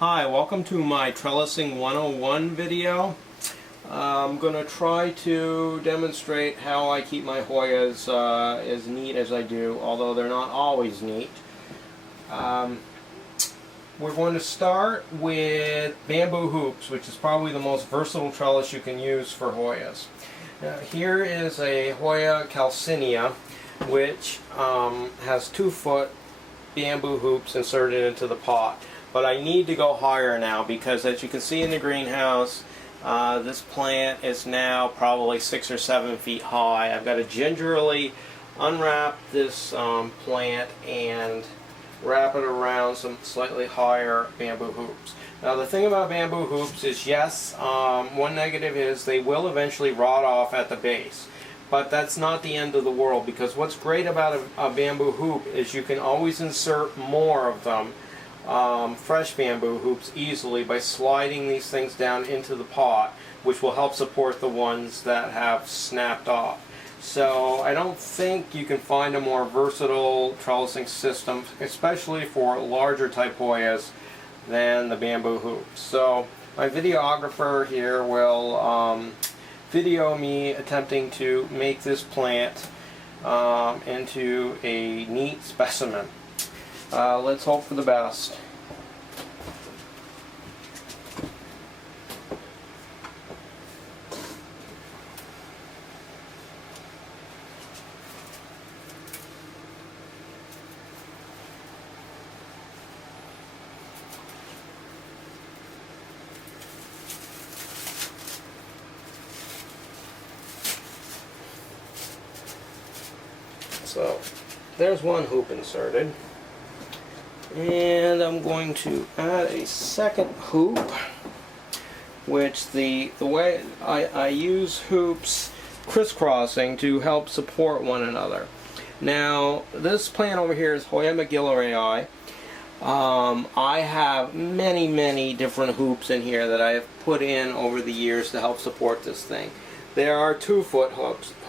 Hi, welcome to my Trellising 101 video. I'm going to try to demonstrate how I keep my Hoyas as neat as I do, although they're not always neat. We're going to start with bamboo hoops, which is probably the most versatile trellis you can use for Hoyas. Now, here is a Hoya Trellising, which has 2-foot bamboo hoops inserted into the pot. But I need to go higher now because, as you can see in the greenhouse, this plant is now probably 6 or 7 feet high. I've got to gingerly unwrap this plant and wrap it around some slightly higher bamboo hoops. Now the thing about bamboo hoops is, yes, one negative is they will eventually rot off at the base. But that's not the end of the world, because what's great about a bamboo hoop is you can always insert more of them, fresh bamboo hoops, easily by sliding these things down into the pot, which will help support the ones that have snapped off. So I don't think you can find a more versatile trellising system, especially for larger type Hoyas, than the bamboo hoops. So my videographer here will video me attempting to make this plant into a neat specimen. Let's hope for the best. So there's one hoop inserted, and I'm going to add a second hoop, which the way I use hoops crisscrossing to help support one another. Now this plant over here is Hoya McGillivray. I have many different hoops in here that I have put in over the years to help support this thing. There are 2-foot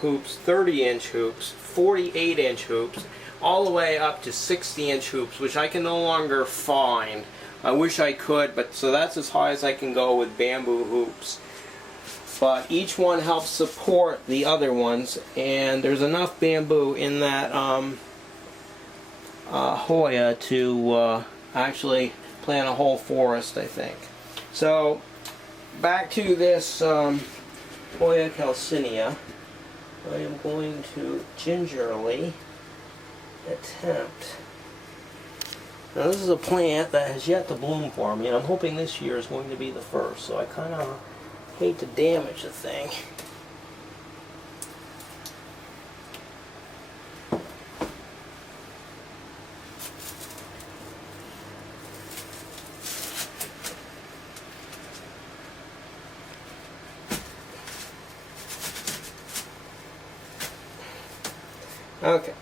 hoops, 30-inch hoops, 48-inch hoops, all the way up to 60-inch hoops, which I can no longer find. I wish I could, but so that's as high as I can go with bamboo hoops. But each one helps support the other ones, and there's enough bamboo in that Hoya to actually plant a whole forest, I think. So back to this Hoya Trellising, I am going to gingerly attempt. Now this is a plant that has yet to bloom for me, and I'm hoping this year is going to be the first, so I kind of hate to damage the thing. Okay,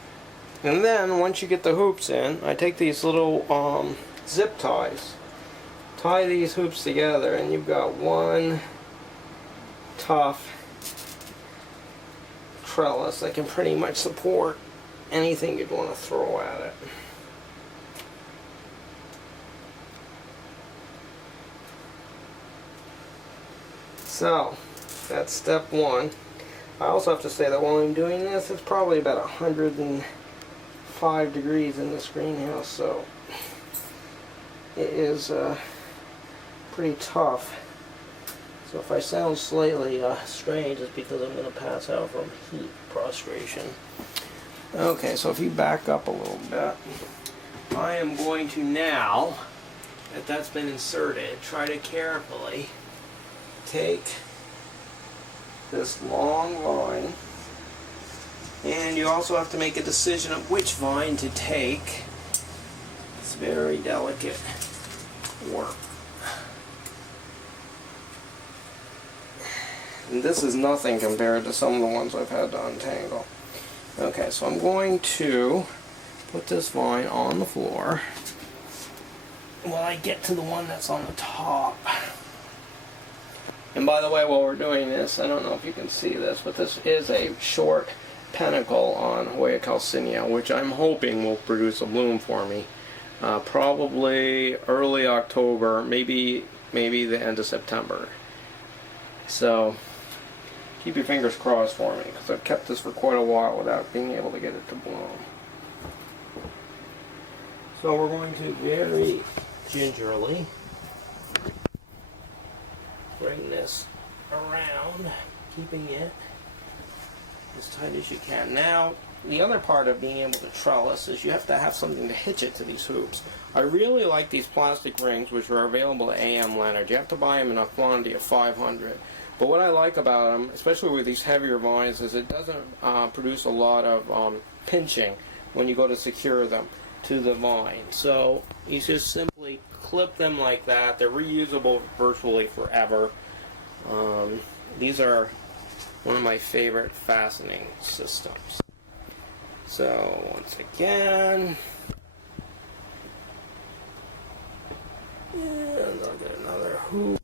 and then once you get the hoops in, I take these little zip ties, tie these hoops together, and you've got one tough trellis that can pretty much support anything you'd want to throw at it. So that's step one. I also have to say that while I'm doing this, it's probably about 105 degrees in this greenhouse, so it is pretty tough. So if I sound slightly strange, it's because I'm going to pass out from heat prostration. Okay, so if you back up a little bit, I am going to now, that that's been inserted, try to carefully take this long vine, and you also have to make a decision of which vine to take. It's very delicate work. And this is nothing compared to some of the ones I've had to untangle. Okay, so I'm going to put this vine on the floor while I get to the one that's on the top. And by the way, while we're doing this, I don't know if you can see this, but this is a short panicle on Hoya Trellising, which I'm hoping will produce a bloom for me. probably early October, maybe the end of September. So keep your fingers crossed for me, because I've kept this for quite a while without being able to get it to bloom. So we're going to very gingerly bring this around, keeping it as tight as you can. Now, the other part of being able to trellis is you have to have something to hitch it to these hoops. I really like these plastic rings, which are available at A.M. Leonard. You have to buy them in a quantity of 500. But what I like about them, especially with these heavier vines, is it doesn't produce a lot of pinching when you go to secure them to the vine. So you just simply clip them like that. They're reusable virtually forever. These are one of my favorite fastening systems. So once again, and I'll get another hoop.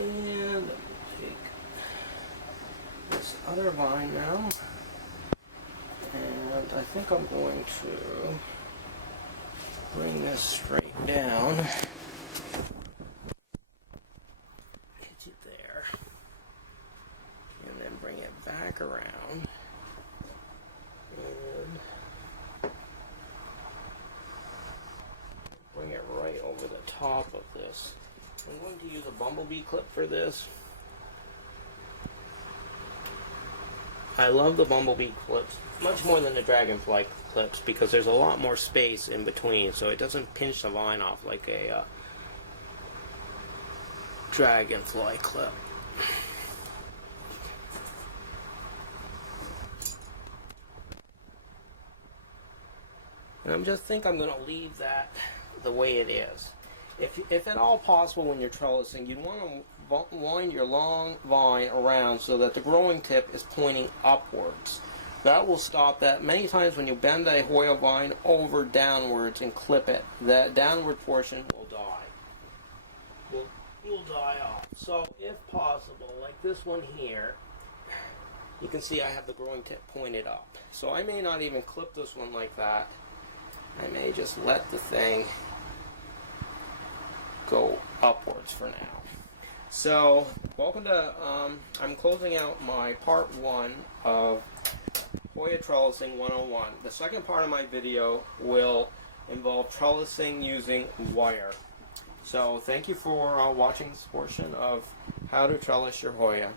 And take this other vine now, and I think I'm going to bring this straight down, hitch it there, and then bring it back around, and bring it right over the top of this. I'm going to use a bumblebee clip for this. I love the bumblebee clips much more than the dragonfly clips because there's a lot more space in between, so it doesn't pinch the vine off like a dragonfly clip. And I'm going to leave that the way it is. If at all possible when you're trellising, you'd want to wind your long vine around so that the growing tip is pointing upwards. That will stop that. Many times when you bend a Hoya vine over downwards and clip it, that downward portion will die. Will die off. So if possible, like this one here, you can see I have the growing tip pointed up. So I may not even clip this one like that. I may just let the thing go upwards for now. So, welcome to, I'm closing out my part 1 of Hoya Trellising 101. The second part of my video will involve trellising using wire. So, thank you for watching this portion of how to trellis your Hoya.